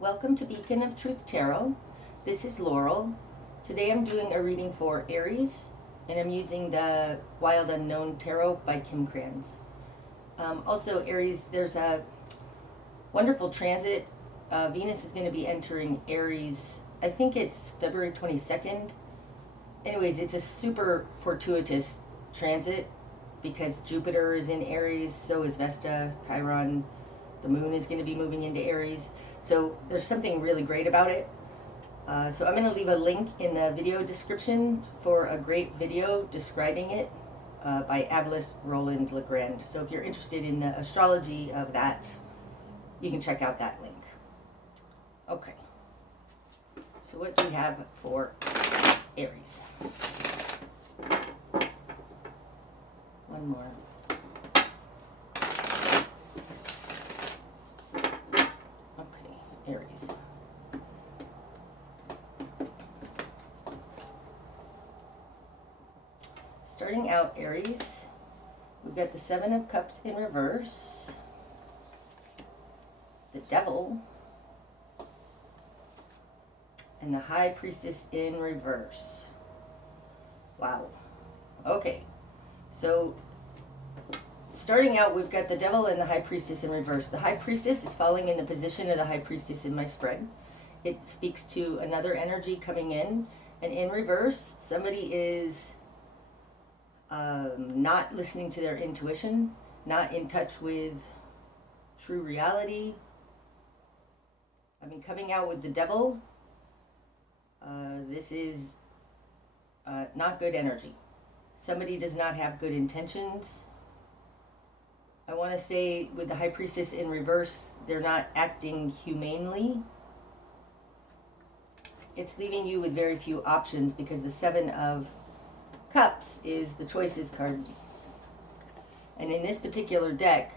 Welcome to Beacon of Truth Tarot. This is Laurel. Today I'm doing a reading for Aries, and I'm using the Wild Unknown Tarot by Krans. Also, Aries, there's a wonderful transit. Venus is going to be entering Aries, I think it's February 22nd. Anyways, it's a super fortuitous transit because Jupiter is in Aries, so is Vesta, Chiron. The moon is going to be moving into Aries. So there's something really great about it. So I'm going to leave a link in the video description for a great video describing it by ABLAS, Roland, LeGrand. So if you're interested in the astrology of that, you can check out that link. Okay. So what do we have for Aries? One more. Aries. Starting out, Aries, we've got the Seven of Cups in reverse, the Devil, and the High Priestess in reverse. Wow. Okay, so starting out, we've got the Devil and the High Priestess in reverse. The High Priestess is falling in the position of the High Priestess in my spread. It speaks to another energy coming in. And in reverse, somebody is not listening to their intuition, not in touch with true reality. I mean, coming out with the Devil, this is not good energy. Somebody does not have good intentions. I want to say with the High Priestess in reverse, they're not acting humanely. It's leaving you with very few options because the Seven of Cups is the choices card. And in this particular deck,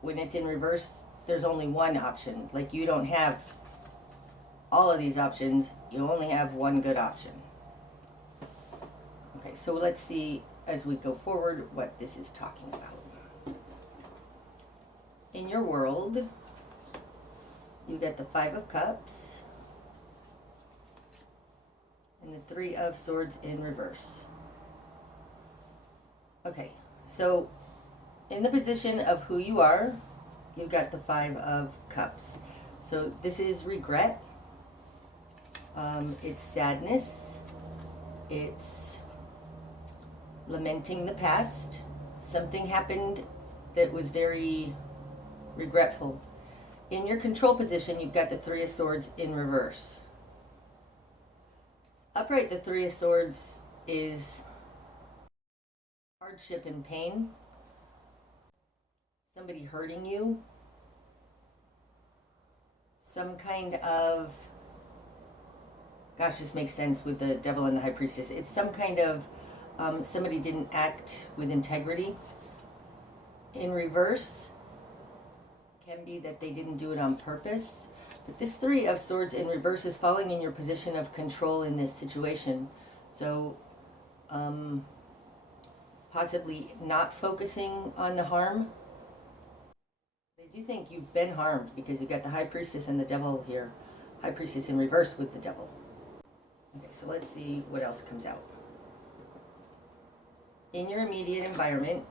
when it's in reverse, there's only one option. Like, you don't have all of these options. You only have one good option. Okay, so let's see as we go forward what this is talking about. In your world, you get the Five of Cups and the Three of Swords in reverse. Okay, so in the position of who you are, you've got the Five of Cups. So this is regret. It's sadness. It's lamenting the past. Something happened that was very regretful. In your control position, you've got the Three of Swords in reverse. Upright, the Three of Swords is hardship and pain. Somebody hurting you. Some kind of, gosh, this makes sense with the Devil and the High Priestess. It's some kind of, somebody didn't act with integrity. In reverse, can be that they didn't do it on purpose. But this Three of Swords in reverse is falling in your position of control in this situation. So possibly not focusing on the harm. I do think you've been harmed because you've got the High Priestess and the Devil here. High Priestess in reverse with the Devil. Okay, so let's see what else comes out. In your immediate environment,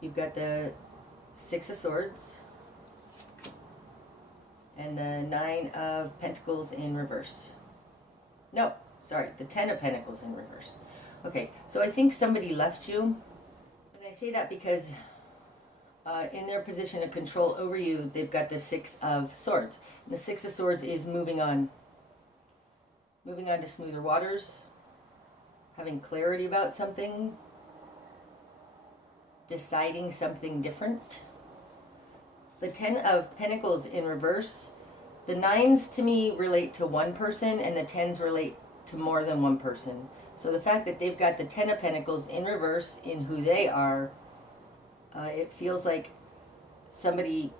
you've got the Six of Swords and the Nine of Pentacles in reverse. No, sorry, the Ten of Pentacles in reverse. Okay, so I think somebody left you. And I say that because in their position of control over you, they've got the Six of Swords. And the Six of Swords is moving on. Moving on to smoother waters. Having clarity about something. Deciding something different. The Ten of Pentacles in reverse. The nines to me relate to one person and the tens relate to more than one person. So the fact that they've got the Ten of Pentacles in reverse in who they are, it feels like somebody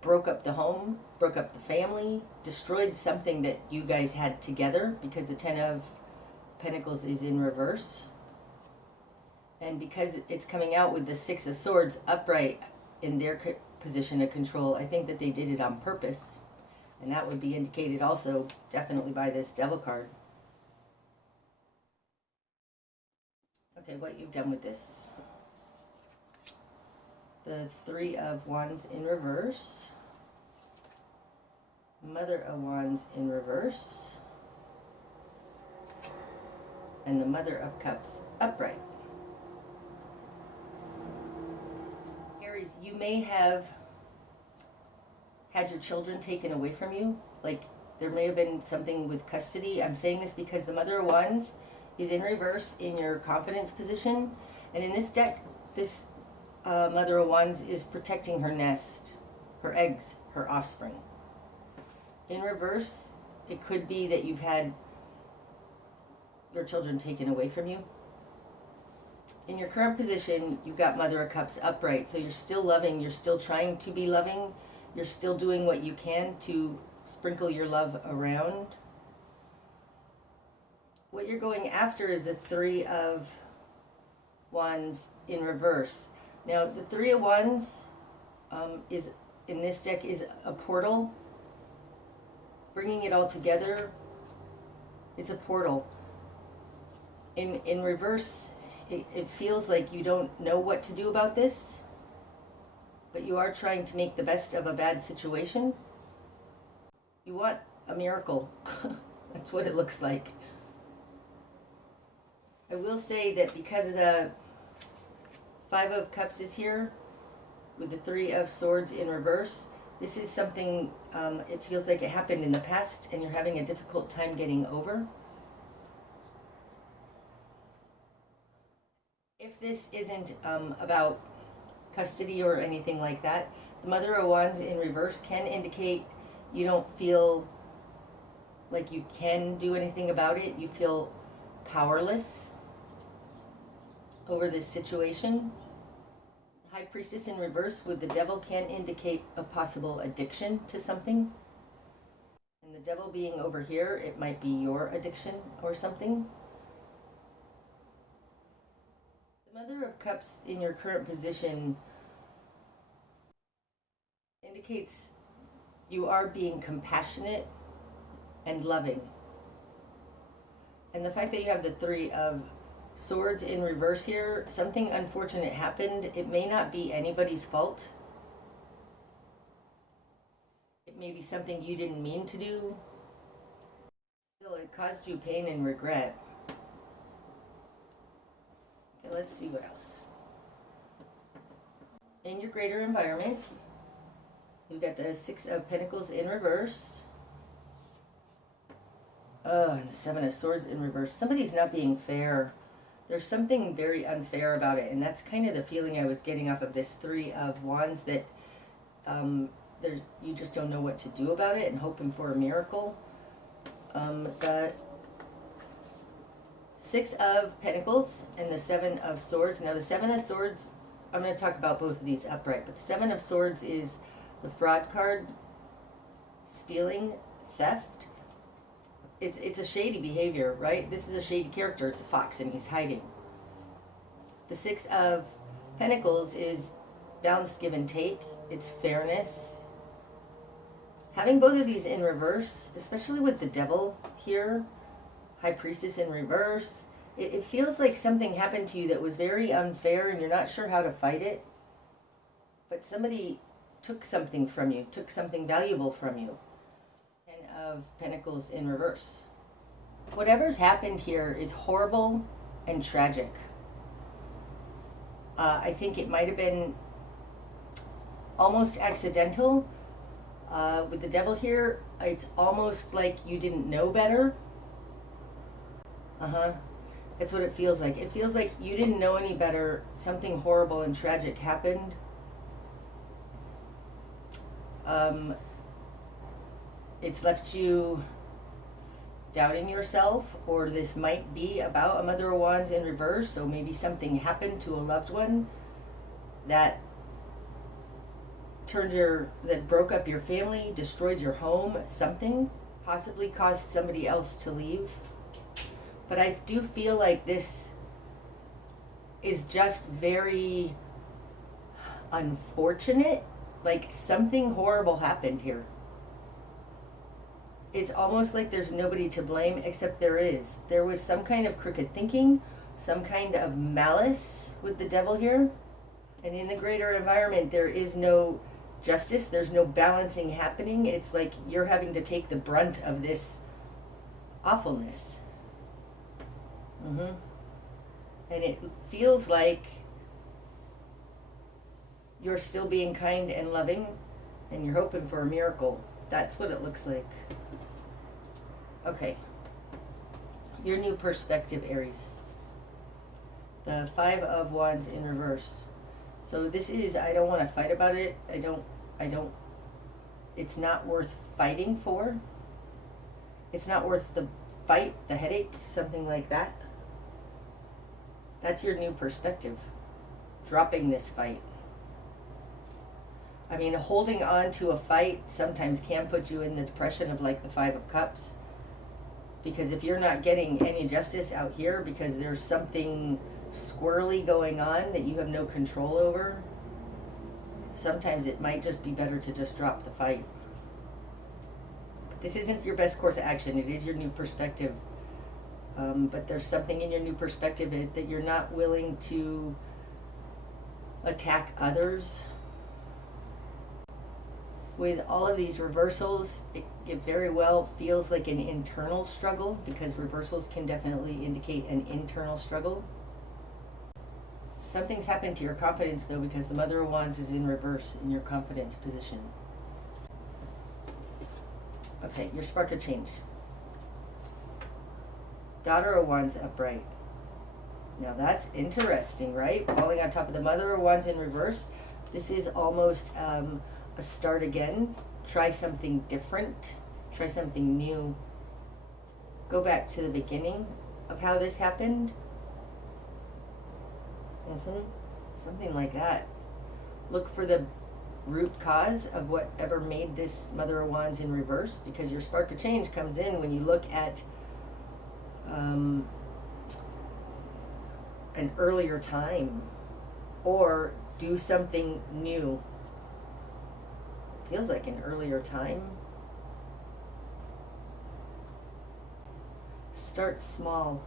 broke up the home, broke up the family, destroyed something that you guys had together because the Ten of Pentacles is in reverse. And because it's coming out with the Six of Swords upright in their position of control, I think that they did it on purpose. And that would be indicated also definitely by this Devil card. Okay, what you've done with this. The Three of Wands in reverse. Mother of Wands in reverse. And the Mother of Cups upright. Aries, you may have had your children taken away from you. Like, there may have been something with custody. I'm saying this because the Mother of Wands is in reverse in your confidence position. And in this deck, this Mother of Wands is protecting her nest, her eggs, her offspring. In reverse, it could be that you've had your children taken away from you. In your current position, you've got Mother of Cups upright, so you're still loving, you're still trying to be loving, you're still doing what you can to sprinkle your love around. What you're going after is the Three of Wands in reverse. Now, the Three of Wands is in this deck is a portal. Bringing it all together, it's a portal. In reverse, it feels like you don't know what to do about this, but you are trying to make the best of a bad situation. You want a miracle. That's what it looks like. I will say that because of the Five of Cups is here, with the Three of Swords in reverse, this is something, it feels like it happened in the past and you're having a difficult time getting over. If this isn't about custody or anything like that, the Mother of Wands in reverse can indicate you don't feel like you can do anything about it. You feel powerless over this situation. High Priestess in reverse with the Devil can indicate a possible addiction to something. And the Devil being over here, it might be your addiction or something. The Mother of Cups in your current position indicates you are being compassionate and loving. And the fact that you have the Three of Swords in reverse here, something unfortunate happened. It may not be anybody's fault. It may be something you didn't mean to do. Still, it caused you pain and regret. Okay, let's see what else. In your greater environment, you've got the Six of Pentacles in reverse. And the Seven of Swords in reverse. Somebody's not being fair. There's something very unfair about it, and that's kind of the feeling I was getting off of this Three of Wands, that you just don't know what to do about it and hoping for a miracle. The Six of Pentacles and the Seven of Swords. Now the Seven of Swords, I'm going to talk about both of these upright, but the Seven of Swords is the fraud card, stealing, theft. It's a shady behavior, right? This is a shady character. It's a fox and he's hiding. The Six of Pentacles is balanced give and take. It's fairness. Having both of these in reverse, especially with the Devil here, High Priestess in reverse, it feels like something happened to you that was very unfair and you're not sure how to fight it. But somebody took something from you, took something valuable from you. Of Pentacles in reverse. Whatever's happened here is horrible and tragic. I think it might have been almost accidental. With the Devil here, it's almost like you didn't know better. That's what it feels like. It feels like you didn't know any better. Something horrible and tragic happened. It's left you doubting yourself, or this might be about a Mother of Wands in reverse, so maybe something happened to a loved one that that broke up your family, destroyed your home, something, possibly caused somebody else to leave. But I do feel like this is just very unfortunate, like something horrible happened here. it's almost like there's nobody to blame, except there is. There was some kind of crooked thinking, some kind of malice with the devil here. And in the greater environment, there is no justice. There's no balancing happening. It's like you're having to take the brunt of this awfulness. And it feels like you're still being kind and loving, and you're hoping for a miracle. That's what it looks like. Okay. Your new perspective, Aries. The 5 of Wands in reverse. So this is, I don't want to fight about it. I don't, it's not worth fighting for. It's not worth the fight, the headache, something like that. That's your new perspective. Dropping this fight. I mean, holding on to a fight sometimes can put you in the depression of like the 5 of Cups. Because if you're not getting any justice out here because there's something squirrely going on that you have no control over, sometimes it might just be better to just drop the fight. This isn't your best course of action. It is your new perspective. But there's something in your new perspective that you're not willing to attack others. With all of these reversals, it very well feels like an internal struggle, because reversals can definitely indicate an internal struggle. Something's happened to your confidence, though, because the Mother of Wands is in reverse in your confidence position. Okay, your spark of change. Daughter of Wands upright. Now that's interesting, right? Falling on top of the Mother of Wands in reverse. This is almost a start again. Try something different. Try something new. Go back to the beginning of how this happened. Something like that. Look for the root cause of whatever made this Mother of Wands in reverse, because your spark of change comes in when you look at an earlier time, or do something new. Feels like an earlier time. Start small.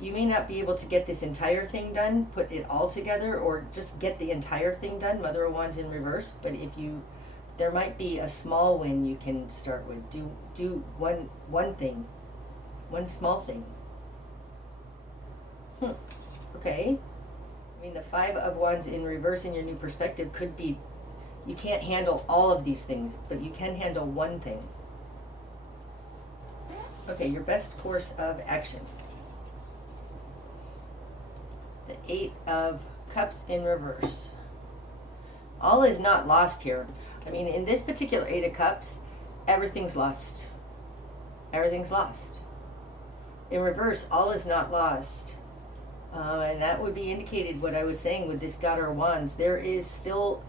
You may not be able to get this entire thing done, put it all together, or just get the entire thing done, Mother of Wands in reverse, but there might be a small win you can start with. Do one thing. One small thing. Okay. I mean, the 5 of Wands in reverse in your new perspective could be, you can't handle all of these things, but you can handle one thing. Okay, your best course of action. The 8 of Cups in reverse. All is not lost here. I mean, in this particular 8 of Cups, everything's lost. Everything's lost. In reverse, all is not lost. And that would be indicated what I was saying with this Daughter of Wands. There is still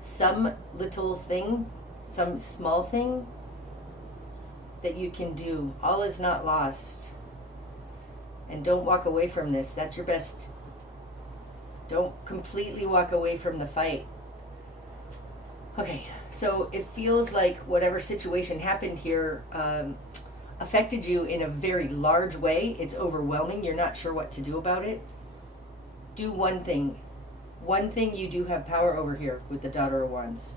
some little thing, some small thing that you can do. All is not lost. And don't walk away from this. That's your best. Don't completely walk away from the fight. Okay, so it feels like whatever situation happened here affected you in a very large way. It's overwhelming. You're not sure what to do about it. Do one thing. One thing you do have power over here with the Daughter of Wands.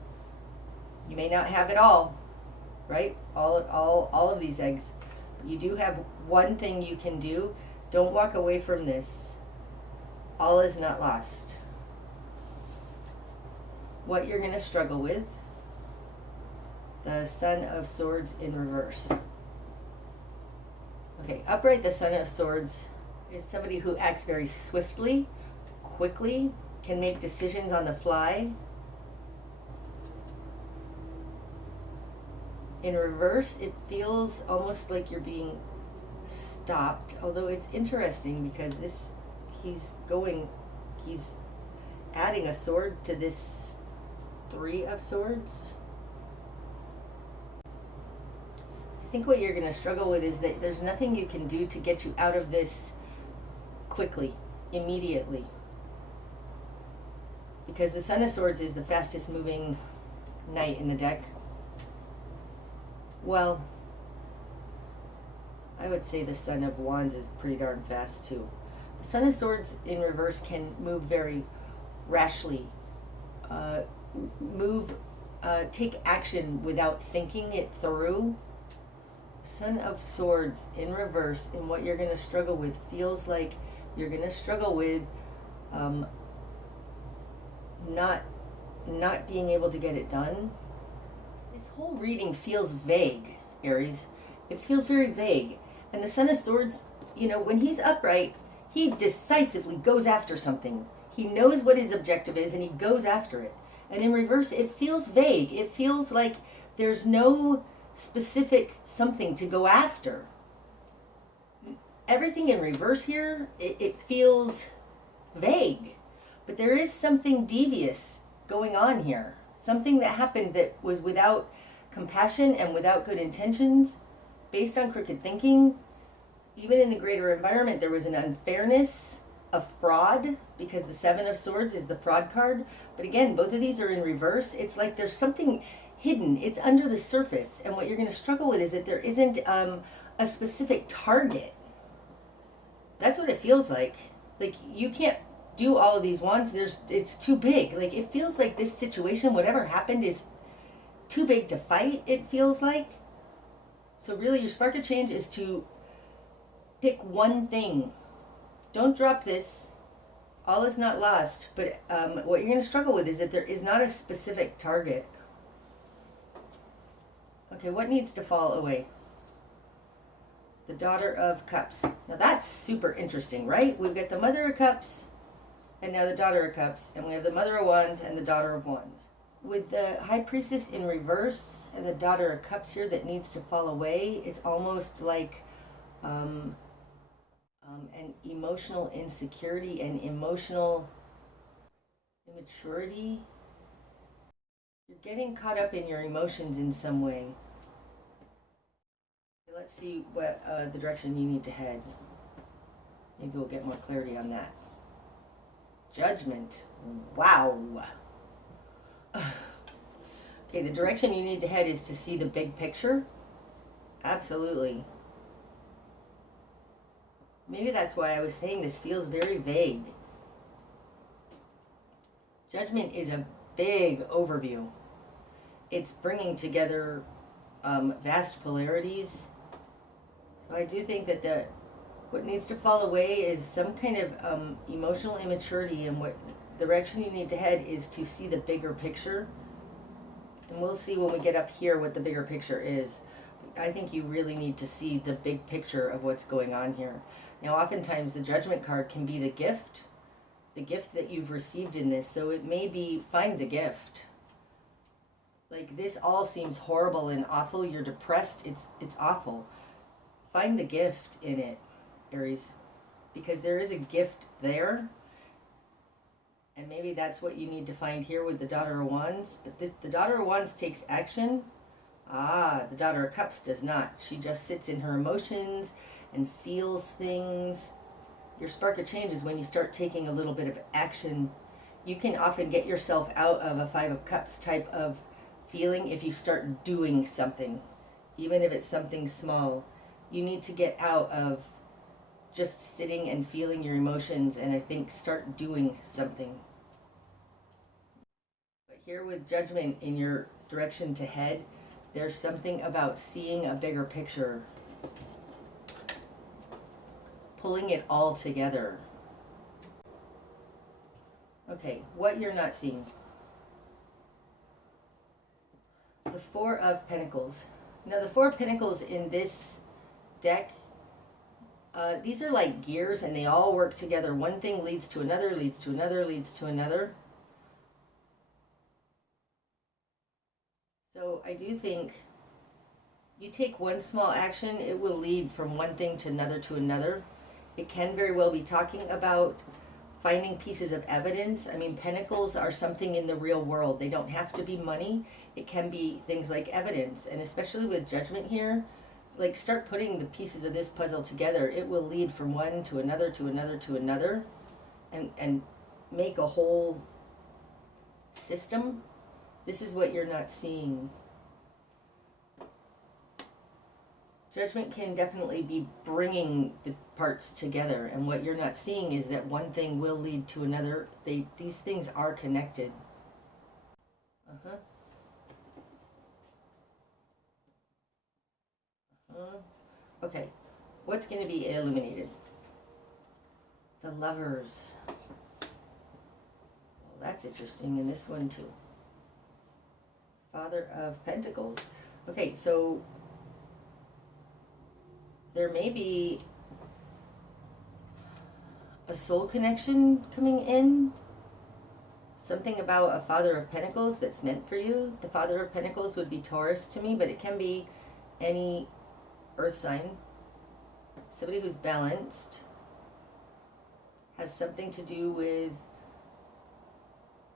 You may not have it all, right? All of these eggs. You do have one thing you can do. Don't walk away from this. All is not lost. What you're going to struggle with. The Son of Swords in reverse. Okay, upright, the Son of Swords is somebody who acts very swiftly, quickly, can make decisions on the fly. In reverse, it feels almost like you're being stopped, although it's interesting because he's adding a sword to this 3 of Swords. I think what you're going to struggle with is that there's nothing you can do to get you out of this quickly, immediately. Because the Son of Swords is the fastest moving knight in the deck. Well, I would say the Son of Wands is pretty darn fast too. The Son of Swords in reverse can move very rashly, uh, take action without thinking it through. Son of Swords in reverse, in what you're going to struggle with, feels like you're going to struggle with not being able to get it done. This whole reading feels vague, Aries. It feels very vague. And the Son of Swords, when he's upright, he decisively goes after something. He knows what his objective is and he goes after it. And in reverse, it feels vague. It feels like there's no specific something to go after. Everything in reverse here, it feels vague. But there is something devious going on here. Something that happened that was without compassion and without good intentions, based on crooked thinking. Even in the greater environment, there was an unfairness, a fraud, because the Seven of Swords is the fraud card. But again, both of these are in reverse. It's like there's something hidden. It's under the surface. And what you're going to struggle with is that there isn't a specific target. That's what it feels like. Like, you can't do all of these wands. It's too big. Like, it feels like this situation, whatever happened, is too big to fight, it feels like. So really, your spark of change is to pick one thing. Don't drop this. All is not lost. But what you're going to struggle with is that there is not a specific target. Okay, what needs to fall away? The Daughter of Cups. Now that's super interesting, right? We've got the Mother of Cups and now the Daughter of Cups. And we have the Mother of Wands and the Daughter of Wands. With the High Priestess in reverse and the Daughter of Cups here that needs to fall away, it's almost like an emotional insecurity and emotional immaturity. You're getting caught up in your emotions in some way. Let's see what the direction you need to head. Maybe we'll get more clarity on that. Judgment. Wow. Okay, the direction you need to head is to see the big picture. Absolutely. Maybe that's why I was saying this feels very vague. Judgment is a big overview. It's bringing together vast polarities. So I do think that what needs to fall away is some kind of emotional immaturity, and what the direction you need to head is to see the bigger picture. And we'll see when we get up here what the bigger picture is. I think you really need to see the big picture of what's going on here. Now, oftentimes the Judgment card can be the gift that you've received in this. So it may be, find the gift. Like, this all seems horrible and awful. You're depressed. It's awful. Find the gift in it, Aries, because there is a gift there. And maybe that's what you need to find here with the Daughter of Wands. But the Daughter of Wands takes action. The Daughter of Cups does not. She just sits in her emotions and feels things. Your spark of change is when you start taking a little bit of action. You can often get yourself out of a Five of Cups type of feeling if you start doing something, even if it's something small. You need to get out of just sitting and feeling your emotions, and I think start doing something. But here with Judgment in your direction to head, there's something about seeing a bigger picture, pulling it all together. Okay, what you're not seeing. The Four of Pentacles. Now the Four of Pentacles in this deck, these are like gears and they all work together. One thing leads to another, leads to another, leads to another. So I do think you take one small action, it will lead from one thing to another to another. It can very well be talking about finding pieces of evidence. I mean, pentacles are something in the real world. They don't have to be money. It can be things like evidence. And especially with Judgment here, like, start putting the pieces of this puzzle together. It will lead from one to another to another to another, and make a whole system. This is what you're not seeing. Judgment can definitely be bringing the parts together, and what you're not seeing is that one thing will lead to another. These things are connected. Okay, what's going to be illuminated? The Lovers. Well, that's interesting in this one too. Father of Pentacles. Okay, so there may be a soul connection coming in. Something about a Father of Pentacles that's meant for you. The Father of Pentacles would be Taurus to me, but it can be any earth sign. Somebody who's balanced. Has something to do with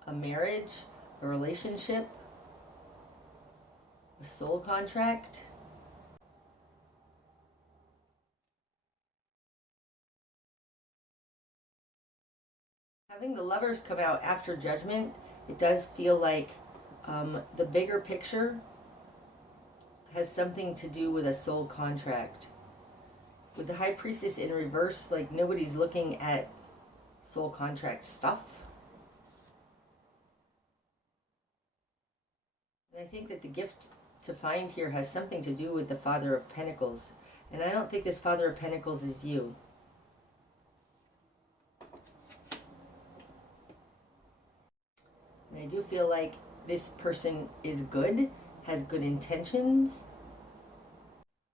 a marriage, a relationship, a soul contract. Having the Lovers come out after Judgment, it does feel like the bigger picture has something to do with a soul contract. With the High Priestess in reverse, like nobody's looking at soul contract stuff. And I think that the gift to find here has something to do with the Father of Pentacles. And I don't think this Father of Pentacles is you. And I do feel like this person is good, has good intentions.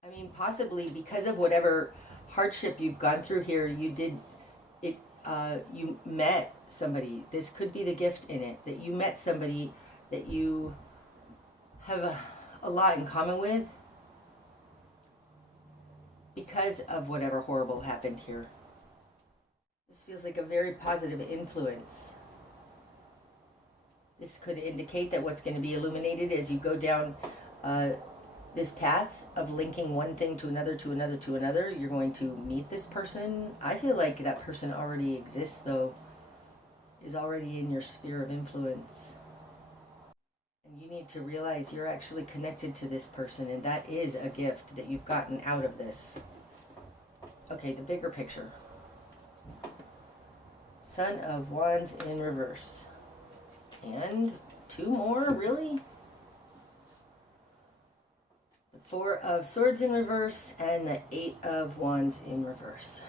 I mean, possibly because of whatever hardship you've gone through here, you met somebody. This could be the gift in it, that you met somebody that you have a lot in common with because of whatever horrible happened here. This feels like a very positive influence. This could indicate that what's going to be illuminated as you go down this path of linking one thing to another, to another, to another. You're going to meet this person. I feel like that person already exists, though, is already in your sphere of influence. And you need to realize you're actually connected to this person, and that is a gift that you've gotten out of this. Okay, the bigger picture. Son of Wands in reverse. And two more, really? The Four of Swords in reverse and the Eight of Wands in reverse.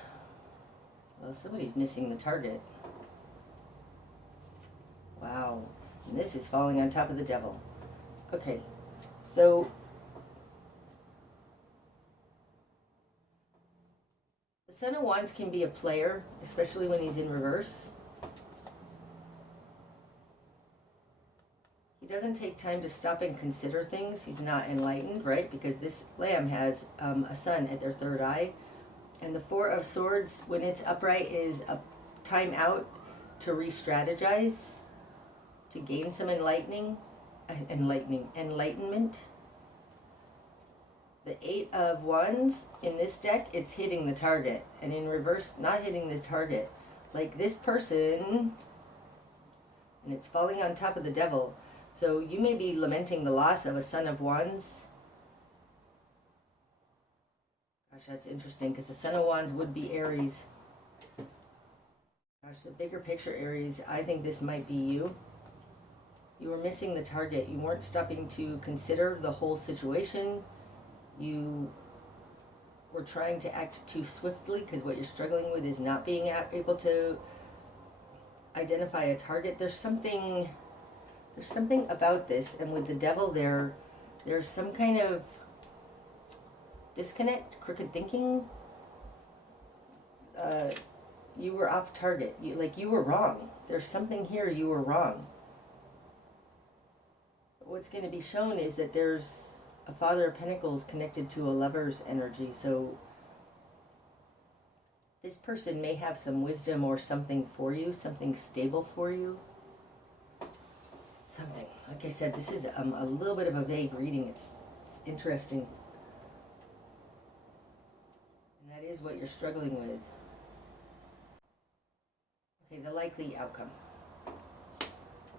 Well, somebody's missing the target. Wow. And this is falling on top of the devil. Okay, so the Son of Wands can be a player, especially when he's in reverse. He doesn't take time to stop and consider things. He's not enlightened, right? Because this lamb has a sun at their third eye. And the Four of Swords, when it's upright, is a time out to re-strategize, to gain some enlightenment. The Eight of Wands, in this deck, it's hitting the target. And in reverse, not hitting the target. Like this person, and it's falling on top of the devil. So you may be lamenting the loss of a Son of Wands. Gosh, that's interesting, because the Son of Wands would be Aries. Gosh, the bigger picture, Aries, I think this might be you. You were missing the target. You weren't stopping to consider the whole situation. You were trying to act too swiftly, because what you're struggling with is not being able to identify a target. There's something about this, and with the devil there's some kind of disconnect, crooked thinking. You were off target. You were wrong. There's something here, you were wrong. What's going to be shown is that there's a Father of Pentacles connected to a Lover's energy. So this person may have some wisdom or something for you, something stable for you. Something. Like I said, this is a little bit of a vague reading. It's interesting. And that is what you're struggling with. Okay, the likely outcome.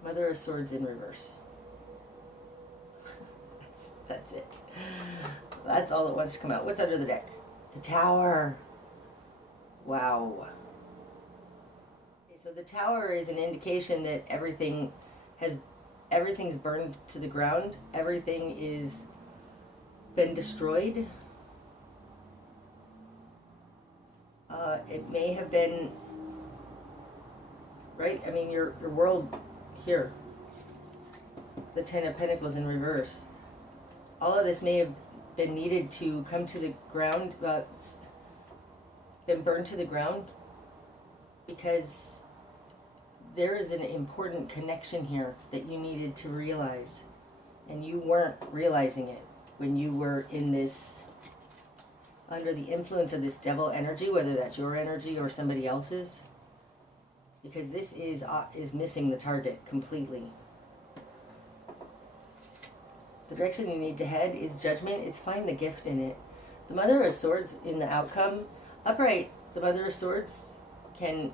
Mother of Swords in reverse. That's it. That's all that wants to come out. What's under the deck? The Tower. Wow. Okay, so the Tower is an indication that everything's burned to the ground. Everything is been destroyed. It may have been, right? I mean, your world here, the Ten of Pentacles in reverse. All of this may have been needed to come to the ground, been burned to the ground, because there is an important connection here that you needed to realize, and you weren't realizing it when you were in this, under the influence of this devil energy, whether that's your energy or somebody else's, because this is missing the target completely. The direction you need to head is Judgment. It's find the gift in it. The Mother of Swords in the outcome, upright, the Mother of Swords can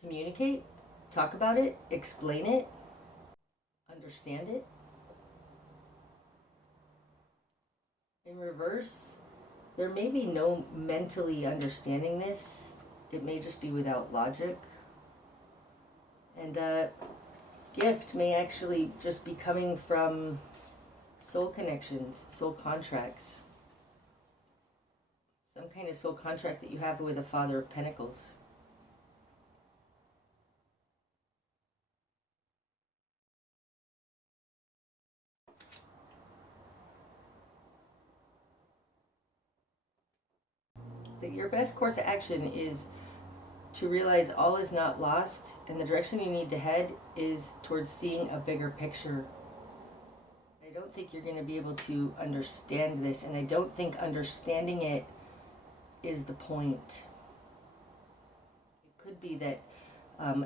communicate, talk about it, explain it, understand it. In reverse, there may be no mentally understanding this. It may just be without logic. And the gift may actually just be coming from soul connections, soul contracts. Some kind of soul contract that you have with the Father of Pentacles. But your best course of action is to realize all is not lost, and the direction you need to head is towards seeing a bigger picture. I don't think you're going to be able to understand this, and I don't think understanding it is the point. It could be that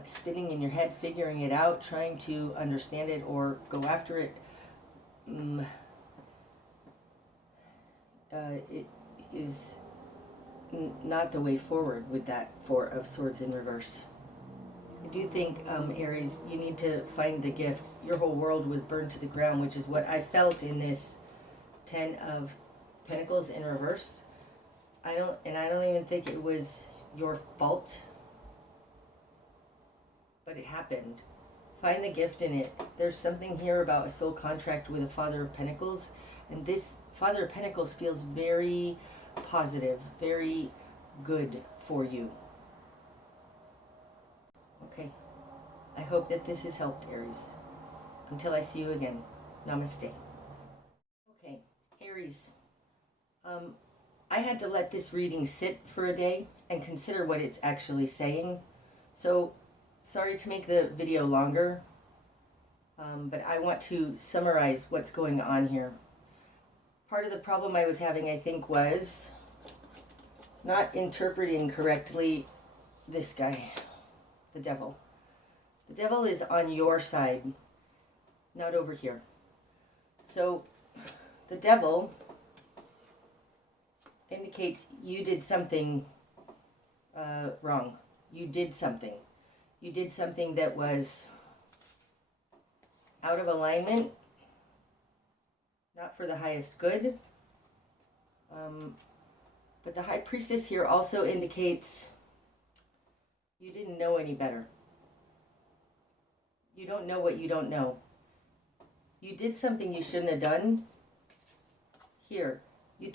spinning in your head, figuring it out, trying to understand it or go after it, it is not the way forward with that Four of Swords in reverse. I do think, Aries, you need to find the gift. Your whole world was burned to the ground, which is what I felt in this Ten of Pentacles in reverse. I don't even think it was your fault, but it happened. Find the gift in it. There's something here about a soul contract with a Father of Pentacles, and this Father of Pentacles feels very positive, very good for you. Okay. I hope that this has helped, Aries. Until I see you again. Namaste. Okay, Aries. I had to let this reading sit for a day and consider what it's actually saying. So, sorry to make the video longer, but I want to summarize what's going on here. Part of the problem I was having, I think, was not interpreting correctly this guy, the devil. The devil is on your side, not over here. So the devil indicates you did something wrong. You did something. You did something that was out of alignment, not for the highest good. But the High Priestess here also indicates you didn't know any better. You don't know what you don't know. You did something you shouldn't have done. Here, you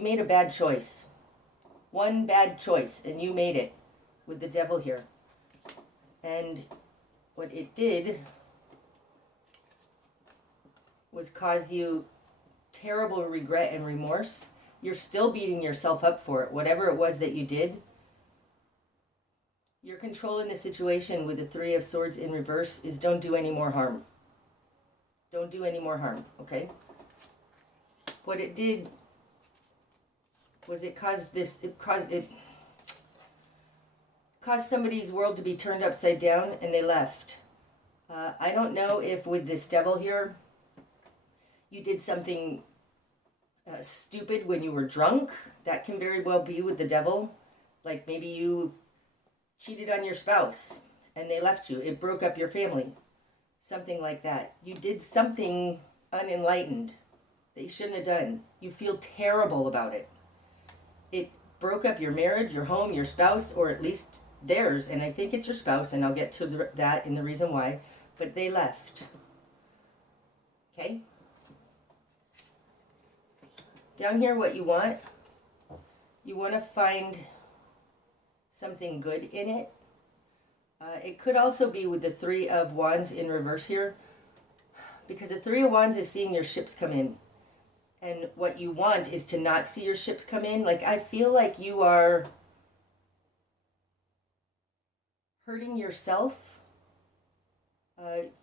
made a bad choice. One bad choice, and you made it with the devil here. And what it did was cause you terrible regret and remorse. You're still beating yourself up for it, whatever it was that you did. Your control in the situation with the Three of Swords in reverse is don't do any more harm. Don't do any more harm, okay? What it did was it caused somebody's world to be turned upside down, and they left. I don't know if with this devil here, you did something stupid when you were drunk. That can very well be with the devil. Like maybe you cheated on your spouse and they left you. It broke up your family. Something like that. You did something unenlightened, that you shouldn't have done. You feel terrible about it. It broke up your marriage, your home, your spouse, or at least theirs, and I think it's your spouse, and I'll get to that and the reason why, but they left. Okay? Down here, what you want to find something good in it. It could also be with the Three of Wands in reverse here, because the Three of Wands is seeing your ships come in. And what you want is to not see your ships come in. Like, I feel like you are hurting yourself,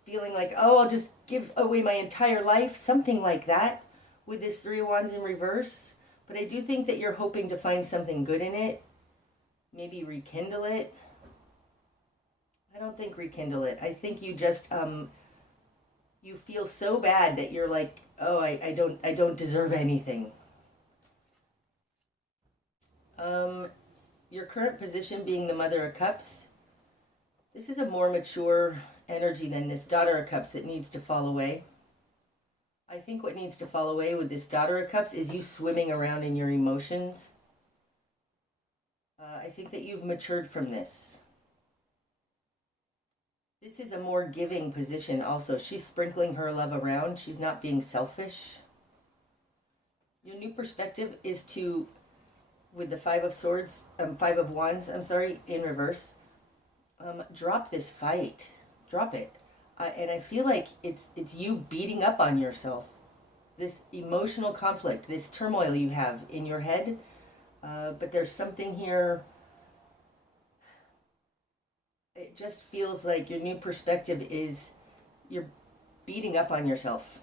feeling like, oh, I'll just give away my entire life, something like that with this Three of Wands in reverse. But I do think that you're hoping to find something good in it, maybe rekindle it. I don't think rekindle it. I think you just, you feel so bad that you're like, oh, I don't deserve anything. Your current position being the Mother of Cups, this is a more mature energy than this Daughter of Cups that needs to fall away. I think what needs to fall away with this Daughter of Cups is you swimming around in your emotions. I think that you've matured from this. This is a more giving position also. She's sprinkling her love around. She's not being selfish. Your new perspective is to, with the Five of Wands, in reverse, drop this fight. Drop it. And I feel like it's you beating up on yourself. This emotional conflict, this turmoil you have in your head. But there's something here. It just feels like your new perspective is you're beating up on yourself.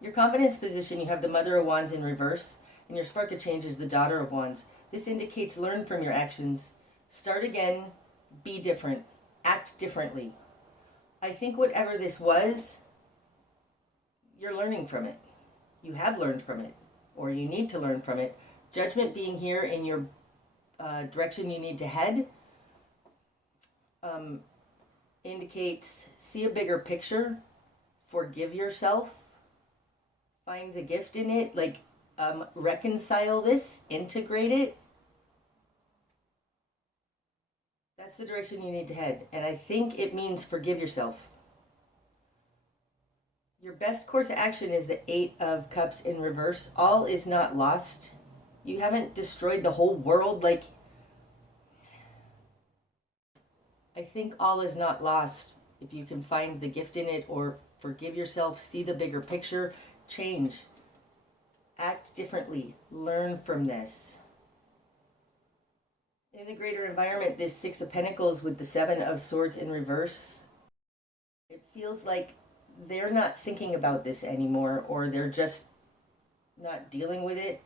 Your confidence position, you have the Mother of Wands in reverse, and your spark of change is the Daughter of Wands. This indicates learn from your actions. Start again, be different, act differently. I think whatever this was, you're learning from it. You have learned from it, or you need to learn from it. Judgment being here in your direction you need to head indicates see a bigger picture, forgive yourself, find the gift in it, like reconcile this, integrate it. That's the direction you need to head, and I think it means forgive yourself. Your best course of action is the Eight of Cups in reverse. All is not lost. You haven't destroyed the whole world. Like, I think all is not lost if you can find the gift in it or forgive yourself, see the bigger picture, change, act differently, learn from this. In the greater environment, this Six of Pentacles with the Seven of Swords in reverse, it feels like they're not thinking about this anymore, or they're just not dealing with it.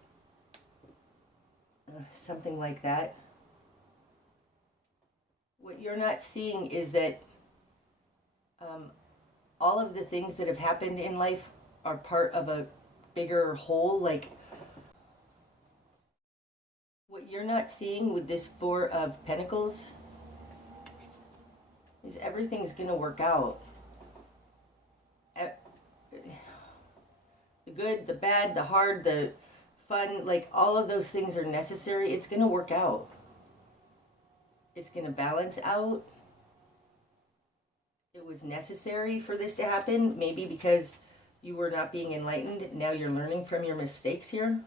Something like that. What you're not seeing is that all of the things that have happened in life are part of a bigger whole. Like, what you're not seeing with this Four of Pentacles is everything's going to work out. The good, the bad, the hard, the fun, like all of those things are necessary. It's going to work out. It's going to balance out. It was necessary for this to happen, maybe because you were not being enlightened. Now you're learning from your mistakes here.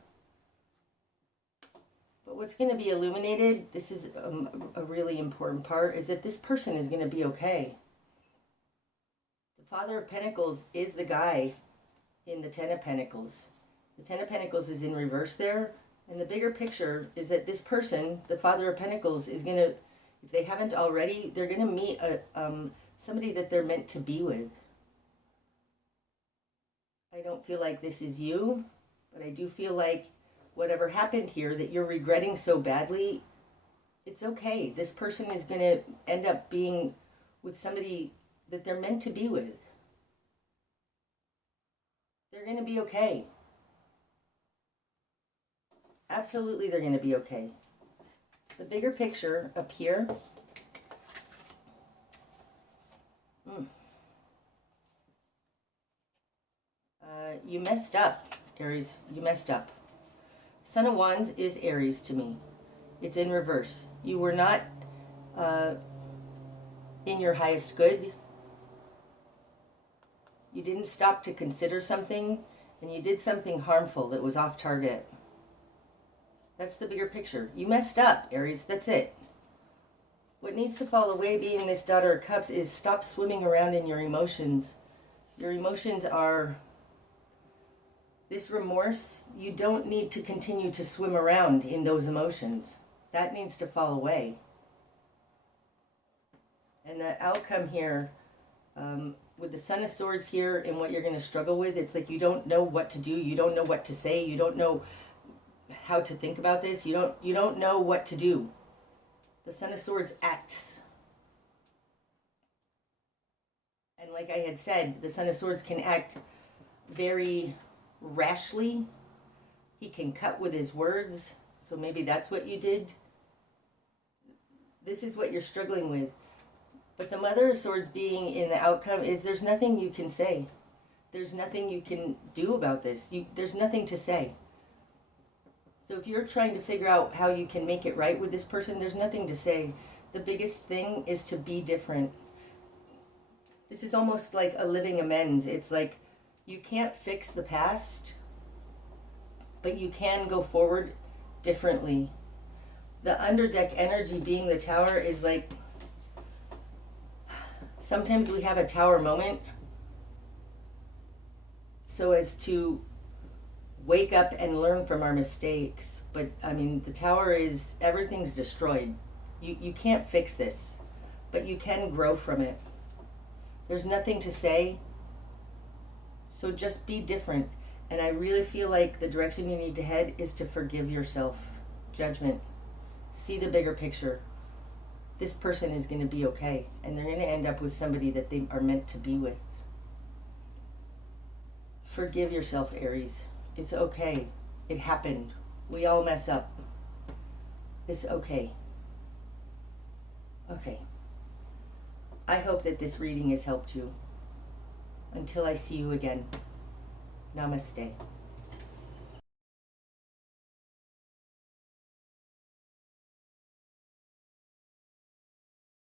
But what's going to be illuminated, this is a really important part, is that this person is going to be okay. The Father of Pentacles is the guy in the Ten of Pentacles. The Ten of Pentacles is in reverse there. And the bigger picture is that this person, the Father of Pentacles, is going to, if they haven't already, they're going to meet somebody that they're meant to be with. I don't feel like this is you, but I do feel like whatever happened here that you're regretting so badly, it's okay. This person is going to end up being with somebody that they're meant to be with. They're going to be okay. Absolutely, they're going to be okay. The bigger picture up here. I'm You messed up, Aries. You messed up. Son of Wands is Aries to me. It's in reverse. You were not in your highest good. You didn't stop to consider something, and you did something harmful that was off target. That's the bigger picture. You messed up, Aries. That's it. What needs to fall away, being this Daughter of Cups, is stop swimming around in your emotions. Your emotions are this remorse. You don't need to continue to swim around in those emotions. That needs to fall away. And the outcome here, with the Son of Swords here and what you're going to struggle with, it's like you don't know what to do. You don't know what to say. You don't know how to think about this. You don't know what to do. The Son of Swords acts. And like I had said, the Son of Swords can act very rashly. He can cut with his words. So maybe that's what you did. This is what you're struggling with. But the Mother of Swords being in the outcome is there's nothing you can say. There's nothing you can do about this. There's nothing to say. So if you're trying to figure out how you can make it right with this person, there's nothing to say. The biggest thing is to be different. This is almost like a living amends. It's like you can't fix the past, but you can go forward differently. The underdeck energy being the Tower is like, sometimes we have a Tower moment so as to wake up and learn from our mistakes. But I mean, the Tower is, everything's destroyed. You can't fix this, but you can grow from it. There's nothing to say, so just be different. And I really feel like the direction you need to head is to forgive yourself. Judgment. See the bigger picture. This person is going to be okay, and they're going to end up with somebody that they are meant to be with. Forgive yourself, Aries. It's okay. It happened. We all mess up. It's okay. Okay. I hope that this reading has helped you. Until I see you again, namaste.